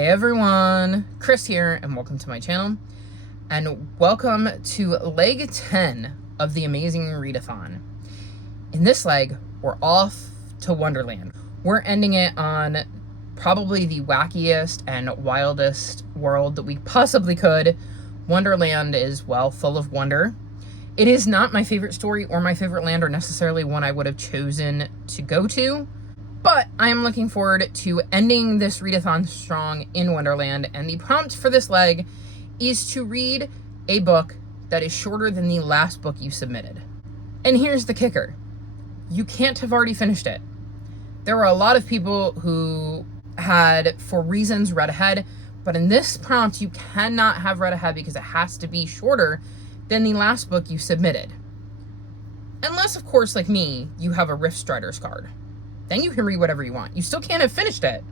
Hey everyone, Chris here, and welcome to my channel, and welcome to leg 10 of the amazing Readathon. In this leg, we're off to Wonderland. We're ending it on probably the wackiest and wildest world that we possibly could. Wonderland is, well, full of wonder. It is not my favorite story or my favorite land or necessarily one I would have chosen to go to. But I am looking forward to ending this readathon strong in Wonderland, and the prompt for this leg is to read a book that is shorter than the last book you submitted. And here's the kicker. You can't have already finished it. There were a lot of people who had, for reasons, read ahead, but in this prompt you cannot have read ahead because it has to be shorter than the last book you submitted. Unless, of course, like me, you have a Riftstrider's card. Then you can read whatever you want. You still can't have finished it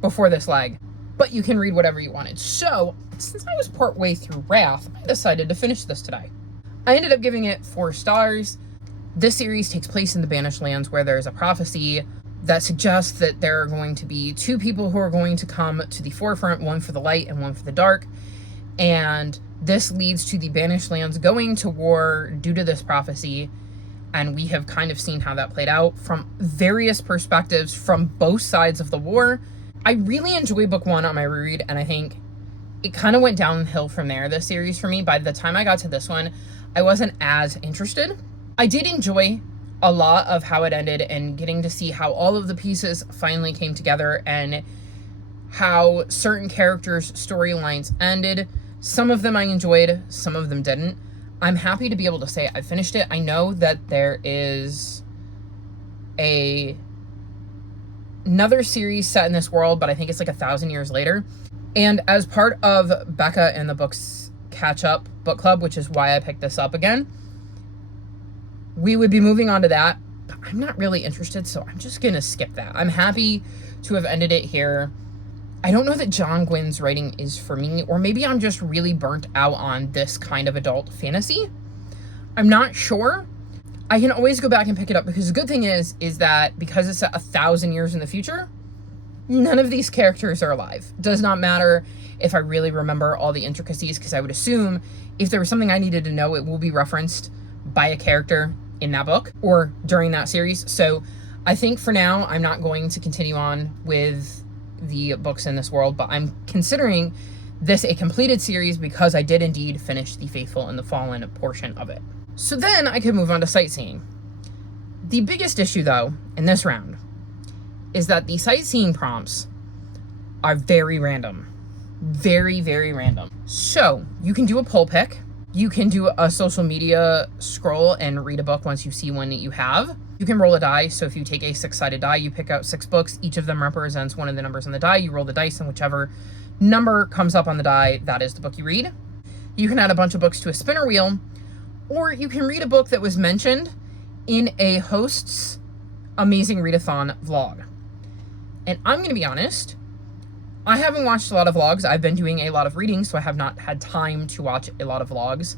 before this leg, but you can read whatever you wanted. So, since I was partway through Wrath, I decided to finish this today. I ended up giving it 4 stars. This series takes place in the Banished Lands, where there's a prophecy that suggests that there are going to be 2 people who are going to come to the forefront, one for the light and one for the dark. And this leads to the Banished Lands going to war due to this prophecy. And we have kind of seen how that played out from various perspectives from both sides of the war. I really enjoyed book 1 on my reread, and I think it kind of went downhill from there, this series, for me. By the time I got to this one, I wasn't as interested. I did enjoy a lot of how it ended and getting to see how all of the pieces finally came together and how certain characters' storylines ended. Some of them I enjoyed, some of them didn't. I'm happy to be able to say I finished it. I know that there is another series set in this world, but I think it's like 1,000 years later. And as part of Becca and the Books Catch Up book club, which is why I picked this up again, we would be moving on to that. But I'm not really interested, so I'm just going to skip that. I'm happy to have ended it here. I don't know that John Gwynn's writing is for me, or maybe I'm just really burnt out on this kind of adult fantasy. I'm not sure. I can always go back and pick it up, because the good thing is that because it's 1,000 years in the future, none of these characters are alive. It does not matter if I really remember all the intricacies, because I would assume if there was something I needed to know, it will be referenced by a character in that book or during that series. So I think for now, I'm not going to continue on with the books in this world, but I'm considering this a completed series because I did indeed finish the Faithful and the Fallen portion of it. So then I could move on to sightseeing. The biggest issue, though, in this round is that the sightseeing prompts are very random. Very, very random. So you can do a poll pick. You can do a social media scroll and read a book once you see one that you have. You can roll a die. So if you take a 6-sided die, you pick out 6 books. Each of them represents one of the numbers on the die. You roll the dice, and whichever number comes up on the die, that is the book you read. You can add a bunch of books to a spinner wheel, or you can read a book that was mentioned in a host's amazing readathon vlog. And I'm going to be honest, I haven't watched a lot of vlogs. I've been doing a lot of reading, so I have not had time to watch a lot of vlogs.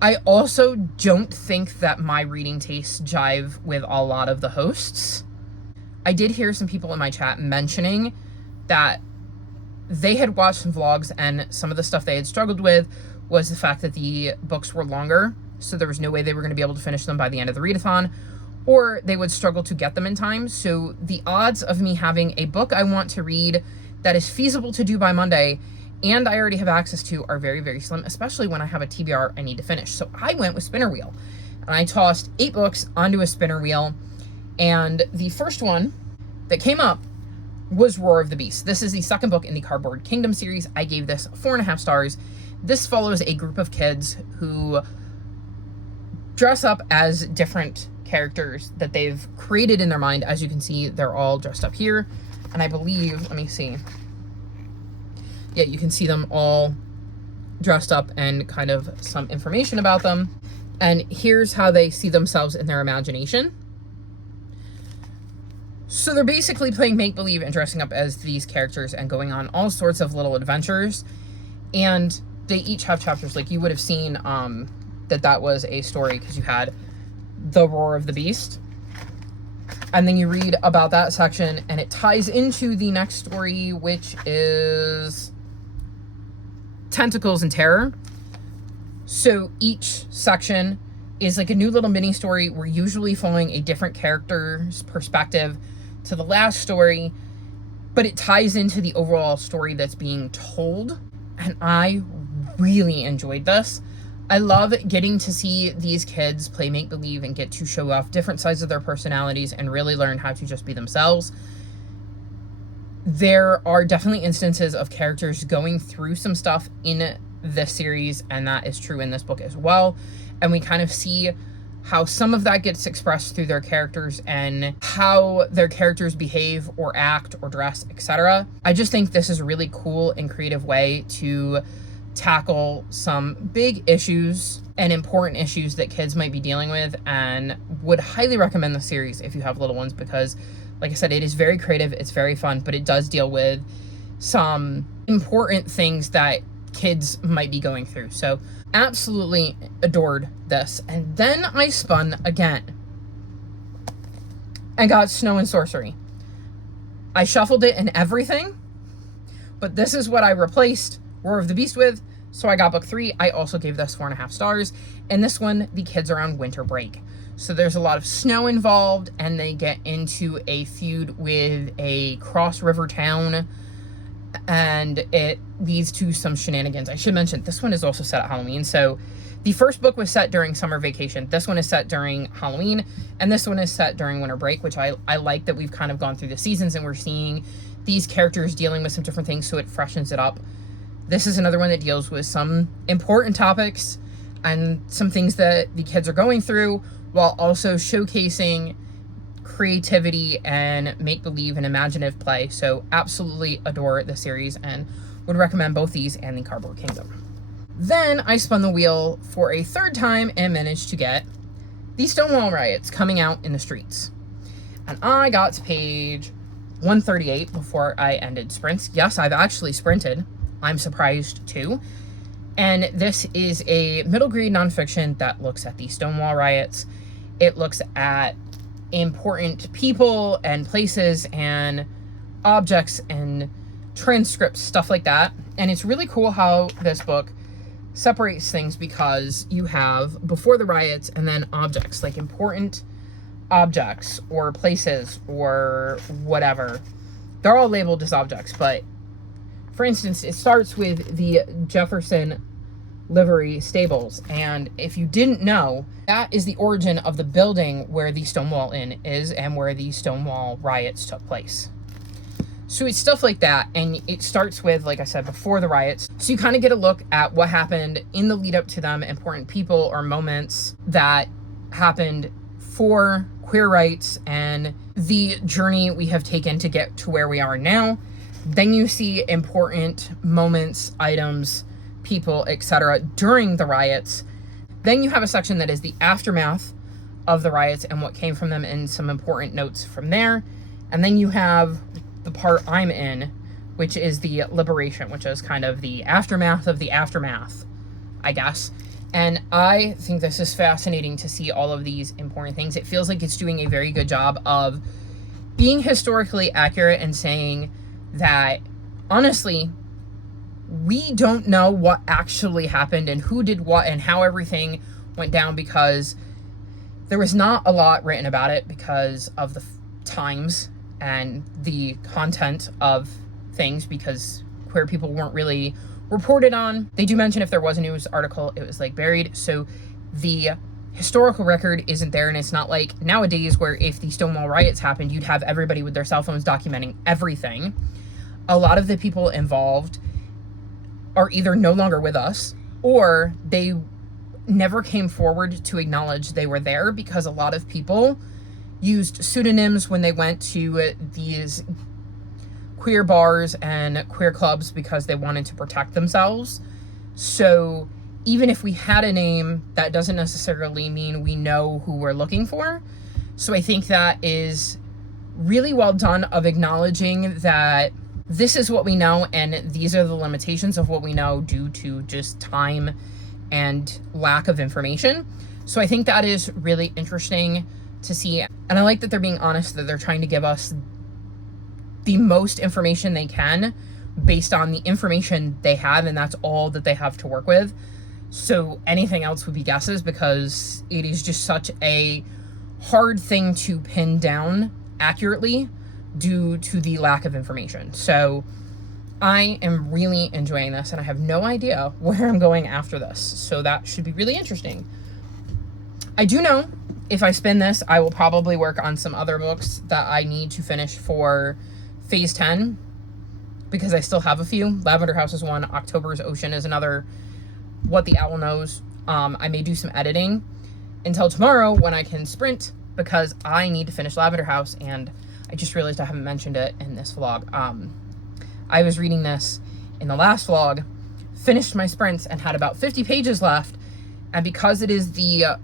I also don't think that my reading tastes jive with a lot of the hosts. I did hear some people in my chat mentioning that they had watched some vlogs, and some of the stuff they had struggled with was the fact that the books were longer, so there was no way they were going to be able to finish them by the end of the readathon, or they would struggle to get them in time. So the odds of me having a book I want to read that is feasible to do by Monday and I already have access to are very, very slim, especially when I have a TBR I need to finish. So I went with spinner wheel, and I tossed 8 books onto a spinner wheel, and the first one that came up was Roar of the Beast. This is the second book in the Cardboard Kingdom series. I gave this 4.5 stars. This follows a group of kids who dress up as different characters that they've created in their mind. As you can see, they're all dressed up here, and I believe, let me see. Yeah, you can see them all dressed up and kind of some information about them. And here's how they see themselves in their imagination. So they're basically playing make-believe and dressing up as these characters and going on all sorts of little adventures. And they each have chapters. Like, you would have seen that was a story because you had the Roar of the Beast. And then you read about that section, and it ties into the next story, which is Tentacles and Terror. So each section is like a new little mini story. We're usually following a different character's perspective to the last story, but it ties into the overall story that's being told. And I really enjoyed this. I love getting to see these kids play make-believe and get to show off different sides of their personalities and really learn how to just be themselves. There are definitely instances of characters going through some stuff in this series, and that is true in this book as well. And we kind of see how some of that gets expressed through their characters and how their characters behave or act or dress, etc. I just think this is a really cool and creative way to tackle some big issues and important issues that kids might be dealing with, and would highly recommend the series if you have little ones, because like I said, it is very creative, it's very fun, but it does deal with some important things that kids might be going through. So absolutely adored this. And then I spun again and got Snow and Sorcery. I shuffled it and everything, but this is what I replaced Roar of the Beast with, so I got book 3. I also gave this 4.5 stars, and this one, the kids are on winter break. So there's a lot of snow involved, and they get into a feud with a cross river town, and it leads to some shenanigans. I should mention, this one is also set at Halloween. So the first book was set during summer vacation. This one is set during Halloween, and this one is set during winter break, which I like that we've kind of gone through the seasons and we're seeing these characters dealing with some different things, so it freshens it up. This is another one that deals with some important topics and some things that the kids are going through, while also showcasing creativity and make-believe and imaginative play. So absolutely adore the series and would recommend both these and the Cardboard Kingdom. Then I spun the wheel for a third time and managed to get the Stonewall Riots coming out in the streets. And I got to page 138 before I ended sprints. Yes, I've actually sprinted. I'm surprised too. And this is a middle grade nonfiction that looks at the Stonewall Riots. It looks at important people and places and objects and transcripts, stuff like that. And it's really cool how this book separates things, because you have before the riots and then objects, like important objects or places or whatever. They're all labeled as objects, but for instance, it starts with the Jefferson Livery Stables, and if you didn't know, that is the origin of the building where the Stonewall Inn is and where the Stonewall Riots took place. So it's stuff like that, and it starts with, like I said, before the riots. So you kind of get a look at what happened in the lead up to them, important people or moments that happened for queer rights and the journey we have taken to get to where we are now. Then you see important moments, items, people, etc. during the riots. Then you have a section that is the aftermath of the riots and what came from them, and some important notes from there. And then you have the part I'm in, which is the liberation, which is kind of the aftermath of the aftermath, I guess. And I think this is fascinating to see all of these important things. It feels like it's doing a very good job of being historically accurate and saying that, honestly, we don't know what actually happened and who did what and how everything went down, because there was not a lot written about it because of the times and the content of things, because queer people weren't really reported on. They do mention if there was a news article, it was like buried. So the historical record isn't there, and it's not like nowadays where if the Stonewall Riots happened, you'd have everybody with their cell phones documenting everything. A lot of the people involved are either no longer with us, or they never came forward to acknowledge they were there, because a lot of people used pseudonyms when they went to these queer bars and queer clubs because they wanted to protect themselves. So even if we had a name, that doesn't necessarily mean we know who we're looking for. So I think that is really well done, of acknowledging that this is what we know and these are the limitations of what we know due to just time and lack of information. So I think that is really interesting to see. And I like that they're being honest, that they're trying to give us the most information they can based on the information they have, and that's all that they have to work with. So anything else would be guesses, because it is just such a hard thing to pin down accurately due to the lack of information. So I am really enjoying this, and I have no idea where I'm going after this. So that should be really interesting. I do know if I spin this, I will probably work on some other books that I need to finish for Phase 10, because I still have a few. Lavender House is one. October's Ocean is another. What the Owl Knows. I may do some editing until tomorrow when I can sprint, because I need to finish Lavender House, and I just realized I haven't mentioned it in this vlog. I was reading this in the last vlog, finished my sprints, and had about 50 pages left, and because it is the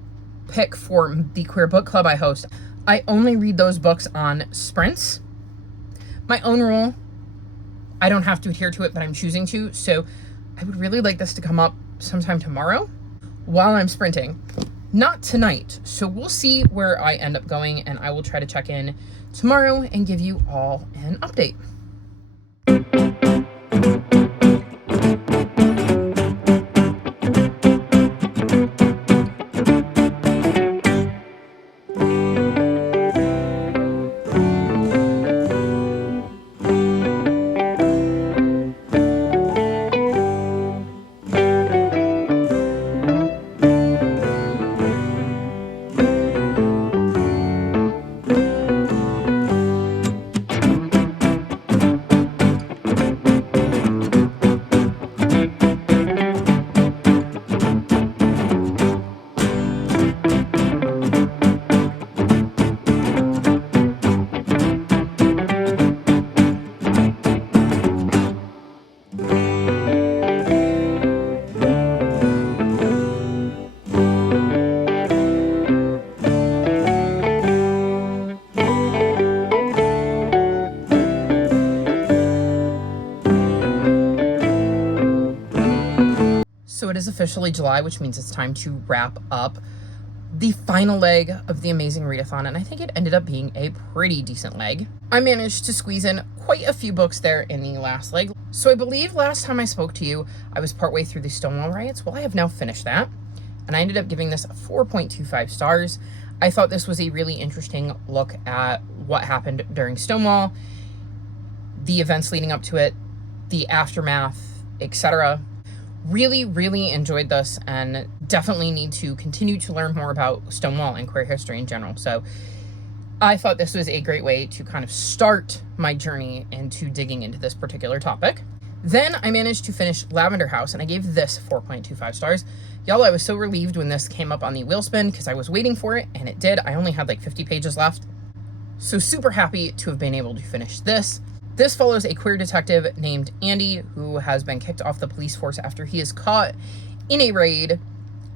pick for the queer book club I host, I only read those books on sprints. My own rule, I don't have to adhere to it, but I'm choosing to, so I would really like this to come up sometime tomorrow while I'm sprinting. Not tonight, so we'll see where I end up going, and I will try to check in tomorrow and give you all an update. So it is officially July, which means it's time to wrap up the final leg of the amazing readathon, and I think it ended up being a pretty decent leg. I managed to squeeze in quite a few books there in the last leg. So I believe last time I spoke to you, I was partway through the Stonewall riots. Well, I have now finished that, and I ended up giving this 4.25 stars. I thought this was a really interesting look at what happened during Stonewall, the events leading up to it, the aftermath, etc. Really, really enjoyed this, and definitely need to continue to learn more about Stonewall and queer history in general. So I thought this was a great way to kind of start my journey into digging into this particular topic. Then I managed to finish Lavender House, and I gave this 4.25 stars. Y'all, I was so relieved when this came up on the wheel spin, because I was waiting for it, and it did. I only had like 50 pages left. So super happy to have been able to finish this. This follows a queer detective named Andy, who has been kicked off the police force after he is caught in a raid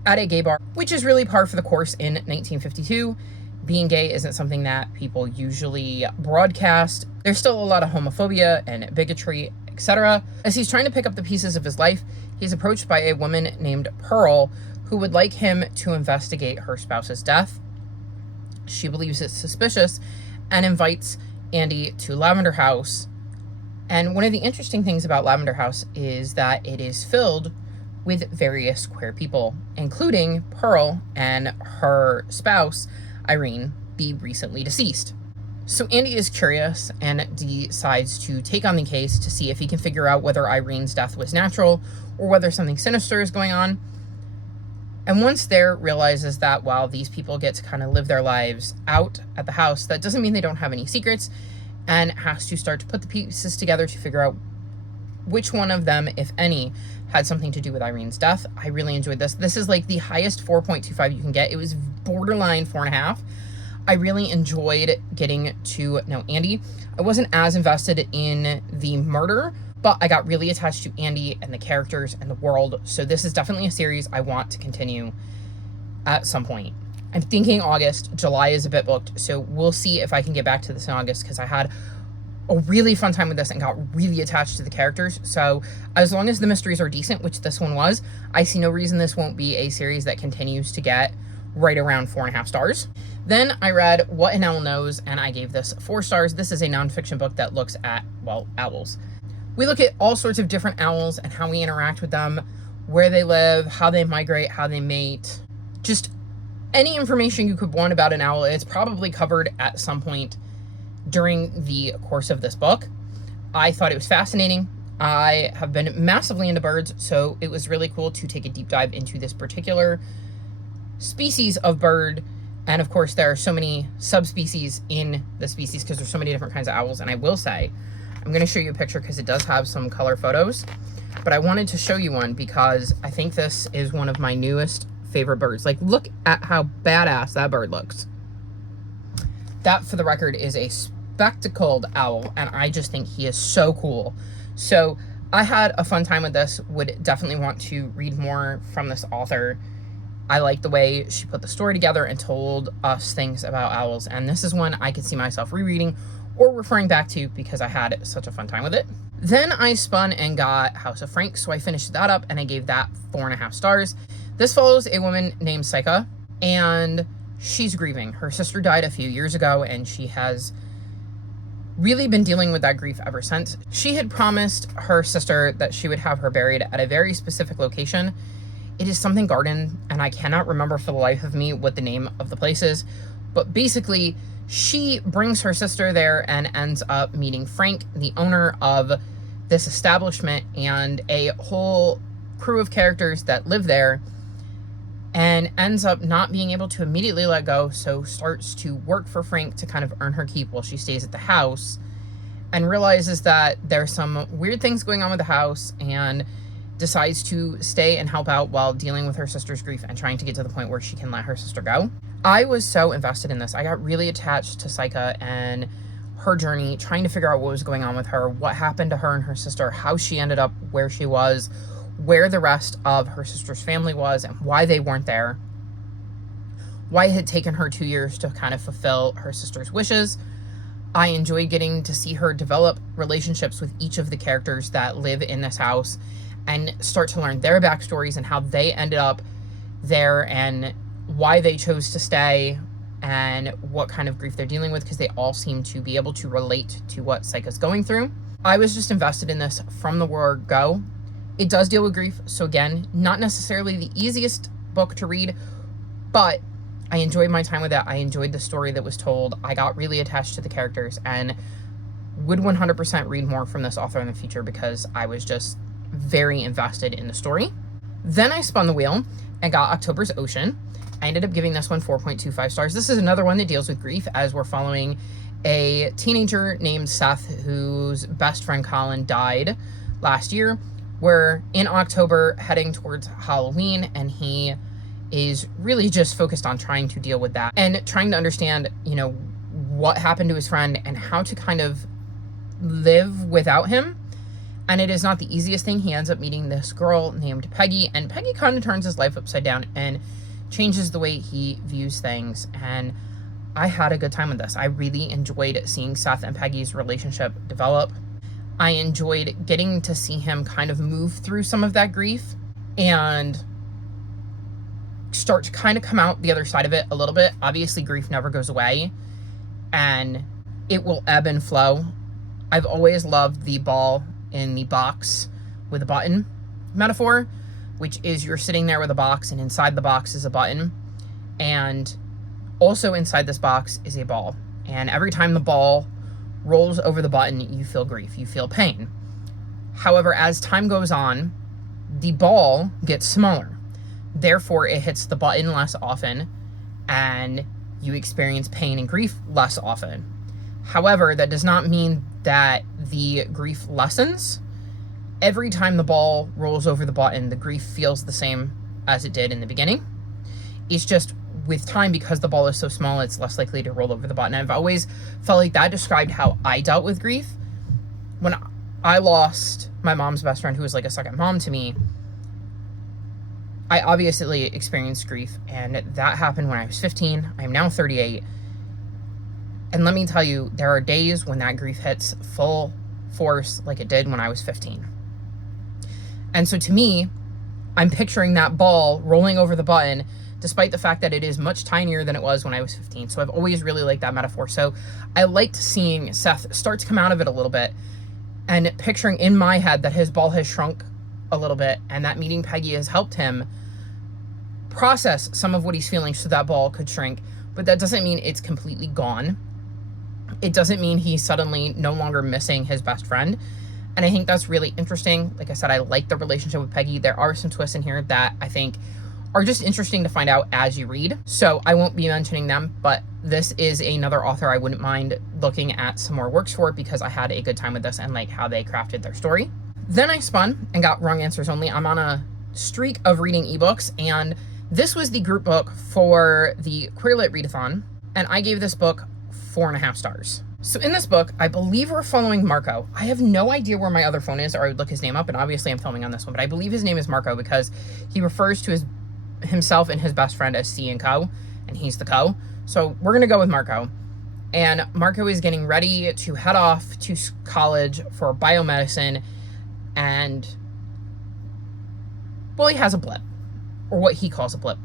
at a gay bar, which is really par for the course in 1952. Being gay isn't something that people usually broadcast. There's still a lot of homophobia and bigotry, etc. As he's trying to pick up the pieces of his life, he's approached by a woman named Pearl, who would like him to investigate her spouse's death. She believes it's suspicious and invites Andy to Lavender House. And one of the interesting things about Lavender House is that it is filled with various queer people, including Pearl and her spouse, Irene, the recently deceased. So Andy is curious and decides to take on the case to see if he can figure out whether Irene's death was natural or whether something sinister is going on. And once there, realizes that while these people get to kind of live their lives out at the house, that doesn't mean they don't have any secrets, and has to start to put the pieces together to figure out which one of them, if any, had something to do with Irene's death. I really enjoyed this. This is like the highest 4.25 you can get. It was borderline 4.5. I really enjoyed getting to know Andy. I wasn't as invested in the murder, but I got really attached to Andy and the characters and the world. So this is definitely a series I want to continue at some point. I'm thinking August. July is a bit booked, so we'll see if I can get back to this in August, because I had a really fun time with this and got really attached to the characters. So as long as the mysteries are decent, which this one was, I see no reason this won't be a series that continues to get right around 4.5 stars. Then I read What an Owl Knows, and I gave this 4 stars. This is a nonfiction book that looks at, well, owls. We look at all sorts of different owls and how we interact with them, where they live, how they migrate, how they mate. Just any information you could want about an owl, it's probably covered at some point during the course of this book. I thought it was fascinating. I have been massively into birds, so it was really cool to take a deep dive into this particular species of bird. And of course, there are so many subspecies in the species because there's so many different kinds of owls. And I will say, I'm going to show you a picture because it does have some color photos, but I wanted to show you one because I think this is one of my newest favorite birds. Like, look at how badass that bird looks. That, for the record, is a spectacled owl, and I just think he is so cool. So I had a fun time with this, would definitely want to read more from this author. I like the way she put the story together and told us things about owls, and this is one I could see myself rereading or referring back to because I had such a fun time with it. Then I spun and got House of Frank, so I finished that up and I gave that 4.5 stars. This follows a woman named Saika, and she's grieving. Her sister died a few years ago, and she has really been dealing with that grief ever since. She had promised her sister that she would have her buried at a very specific location. It is something garden, and I cannot remember for the life of me what the name of the place is, but basically she brings her sister there and ends up meeting Frank, the owner of this establishment, and a whole crew of characters that live there, and ends up not being able to immediately let go, so starts to work for Frank to kind of earn her keep while she stays at the house, and realizes that there's some weird things going on with the house, and decides to stay and help out while dealing with her sister's grief and trying to get to the point where she can let her sister go. I was so invested in this. I got really attached to Saika and her journey, trying to figure out what was going on with her, what happened to her and her sister, how she ended up where she was, where the rest of her sister's family was, and why they weren't there, why it had taken her 2 years to kind of fulfill her sister's wishes. I enjoyed getting to see her develop relationships with each of the characters that live in this house and start to learn their backstories and how they ended up there and why they chose to stay and what kind of grief they're dealing with, because they all seem to be able to relate to what Saika's going through. I was just invested in this from the word go. It does deal with grief, so again, not necessarily the easiest book to read, but I enjoyed my time with it. I enjoyed the story that was told. I got really attached to the characters and would 100% read more from this author in the future because I was just very invested in the story. Then I spun the wheel and got October's Ocean. I ended up giving this one 4.25 stars. This is another one that deals with grief, as we're following a teenager named Seth whose best friend Colin died last year. We're in October heading towards Halloween, and he is really just focused on trying to deal with that and trying to understand, you know, what happened to his friend and how to kind of live without him. And it is not the easiest thing. He ends up meeting this girl named Peggy, and Peggy kind of turns his life upside down and changes the way he views things. And I had a good time with this. I really enjoyed seeing Seth and Peggy's relationship develop. I enjoyed getting to see him kind of move through some of that grief and start to kind of come out the other side of it a little bit. Obviously, grief never goes away and it will ebb and flow. I've always loved the ball in the box with a button metaphor, which is you're sitting there with a box and inside the box is a button, and also inside this box is a ball, and every time the ball rolls over the button you feel grief, you feel pain. However, as time goes on, the ball gets smaller, therefore it hits the button less often and you experience pain and grief less often. However, that does not mean that the grief lessens. Every time the ball rolls over the button, the grief feels the same as it did in the beginning. It's just with time, because the ball is so small, it's less likely to roll over the button. I've always felt like that described how I dealt with grief. When I lost my mom's best friend, who was like a second mom to me, I obviously experienced grief, and that happened when I was 15. I am now 38. And let me tell you, there are days when that grief hits full force like it did when I was 15. And so to me, I'm picturing that ball rolling over the button despite the fact that it is much tinier than it was when I was 15. So I've always really liked that metaphor. So I liked seeing Seth start to come out of it a little bit and picturing in my head that his ball has shrunk a little bit and that meeting Peggy has helped him process some of what he's feeling so that ball could shrink. But that doesn't mean it's completely gone. It doesn't mean he's suddenly no longer missing his best friend. And I think that's really interesting. Like I said, I like the relationship with Peggy. There are some twists in here that I think are just interesting to find out as you read. So I won't be mentioning them, but this is another author I wouldn't mind looking at some more works for because I had a good time with this and like how they crafted their story. Then I spun and got Wrong Answers Only. I'm on a streak of reading ebooks, and this was the group book for the Queer Lit Readathon, and I gave this book 4.5 stars. So in this book, I believe we're following Marco. I have no idea where my other phone is, or I would look his name up, and obviously I'm filming on this one, but I believe his name is Marco because he refers to himself and his best friend as C and Co, and he's the Co. So we're gonna go with Marco. And Marco is getting ready to head off to college for biomedicine, and well, he has a blip, or what he calls a blip.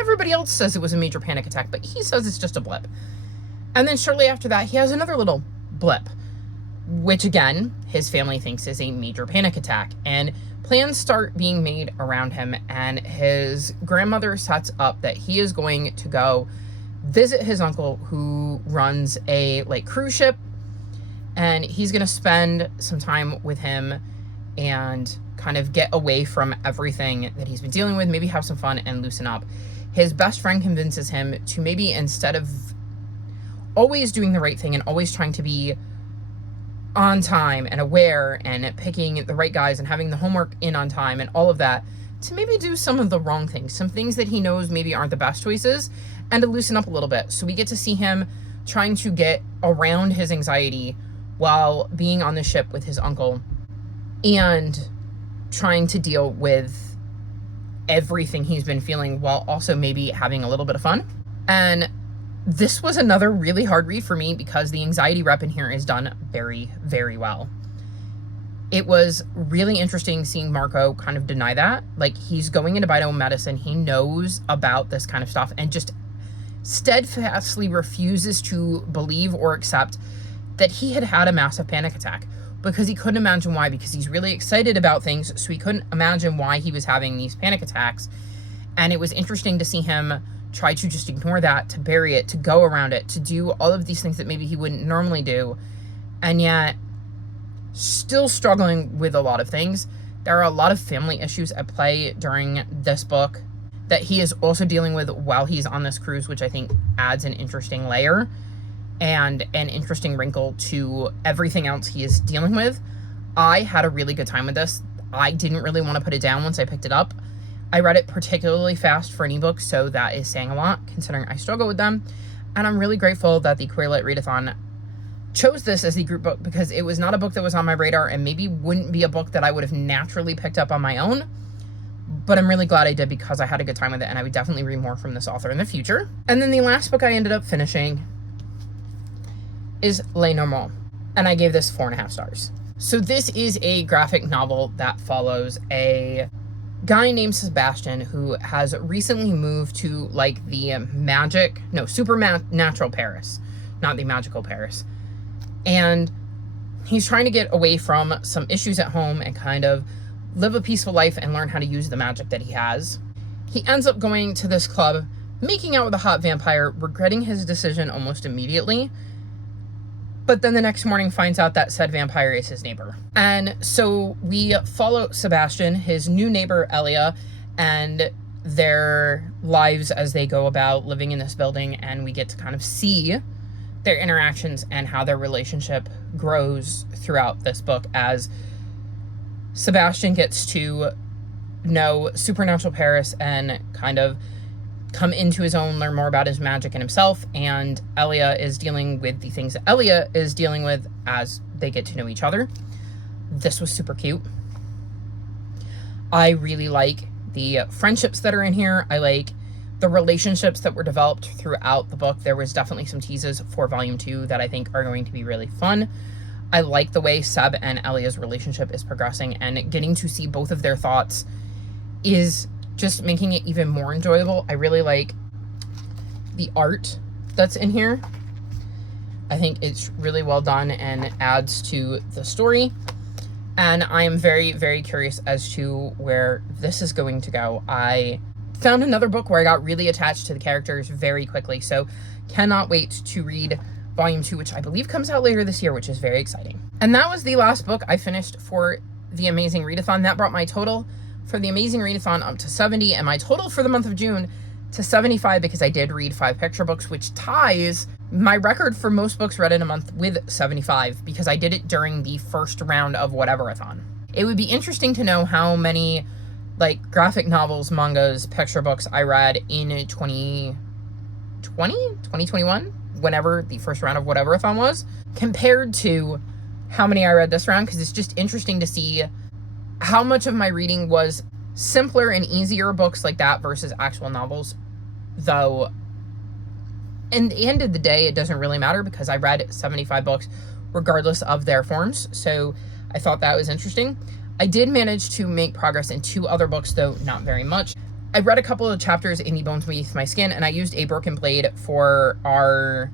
Everybody else says it was a major panic attack, but he says it's just a blip. And then shortly after that, he has another little blip, which again, his family thinks is a major panic attack. And plans start being made around him, and his grandmother sets up that he is going to go visit his uncle who runs a like cruise ship, and he's going to spend some time with him and kind of get away from everything that he's been dealing with, maybe have some fun and loosen up. His best friend convinces him to maybe, instead of always doing the right thing and always trying to be on time and aware and picking the right guys and having the homework in on time and all of that, to maybe do some of the wrong things, some things that he knows maybe aren't the best choices, and to loosen up a little bit. So we get to see him trying to get around his anxiety while being on the ship with his uncle and trying to deal with everything he's been feeling while also maybe having a little bit of fun. And this was another really hard read for me because the anxiety rep in here is done very, very well. It was really interesting seeing Marco kind of deny that. Like, he's going into biomedicine, he knows about this kind of stuff, and just steadfastly refuses to believe or accept that he had had a massive panic attack because he couldn't imagine why, because he's really excited about things, so he couldn't imagine why he was having these panic attacks. And it was interesting to see him try to just ignore that, to bury it, to go around it, to do all of these things that maybe he wouldn't normally do, and yet still struggling with a lot of things. There are a lot of family issues at play during this book that he is also dealing with while he's on this cruise, which I think adds an interesting layer and an interesting wrinkle to everything else he is dealing with. I had a really good time with this. I didn't really want to put it down once I picked it up. I read it particularly fast for an ebook, so that is saying a lot considering I struggle with them. And I'm really grateful that the Queer Lit Readathon chose this as the group book because it was not a book that was on my radar and maybe wouldn't be a book that I would have naturally picked up on my own. But I'm really glad I did because I had a good time with it, and I would definitely read more from this author in the future. And then the last book I ended up finishing is Les Normaux, and I gave this 4.5 stars. So this is a graphic novel that follows a guy named Sebastian who has recently moved to like the supernatural Paris, not the magical Paris. And he's trying to get away from some issues at home and kind of live a peaceful life and learn how to use the magic that he has. He ends up going to this club, making out with a hot vampire, regretting his decision almost immediately. But then the next morning finds out that said vampire is his neighbor. And so we follow Sebastian, his new neighbor, Elia, and their lives as they go about living in this building. And we get to kind of see their interactions and how their relationship grows throughout this book as Sebastian gets to know supernatural Paris and kind of come into his own, learn more about his magic and himself, and Elia is dealing with the things that Elia is dealing with as they get to know each other. This was super cute. I really like the friendships that are in here. I like the relationships that were developed throughout the book. There was definitely some teases for volume 2 that I think are going to be really fun. I like the way Seb and Elia's relationship is progressing, and getting to see both of their thoughts is just making it even more enjoyable. I really like the art that's in here. I think it's really well done and adds to the story. And I am very, very curious as to where this is going to go. I found another book where I got really attached to the characters very quickly. So cannot wait to read volume 2, which I believe comes out later this year, which is very exciting. And that was the last book I finished for the Amazing Readathon. That brought my total for the Amazing Readathon up to 70, and my total for the month of June to 75, because I did read 5 picture books, which ties my record for most books read in a month with 75, because I did it during the first round of Whatever-a-thon. It would be interesting to know how many like graphic novels, mangas, picture books I read in 2021, whenever the first round of Whatever-a-thon was, compared to how many I read this round, because it's just interesting to see how much of my reading was simpler and easier books like that versus actual novels. Though, in the end of the day, it doesn't really matter because I read 75 books regardless of their forms. So I thought that was interesting. I did manage to make progress in 2 other books, though not very much. I read a couple of chapters in The Bones Beneath My Skin, and I used a broken blade for our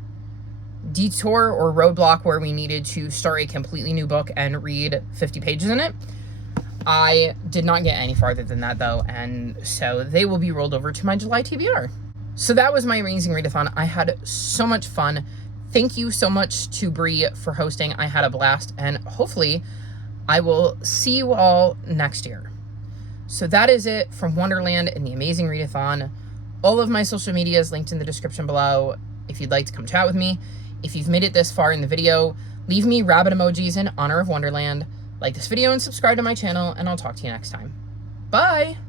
detour or roadblock where we needed to start a completely new book and read 50 pages in it. I did not get any farther than that, though, and so they will be rolled over to my July TBR. So that was my Amazing Readathon. I had so much fun. Thank you so much to Bree for hosting. I had a blast, and hopefully I will see you all next year. So that is it from Wonderland and the Amazing Readathon. All of my social media is linked in the description below if you'd like to come chat with me. If you've made it this far in the video, leave me rabbit emojis in honor of Wonderland. Like this video and subscribe to my channel, and I'll talk to you next time. Bye!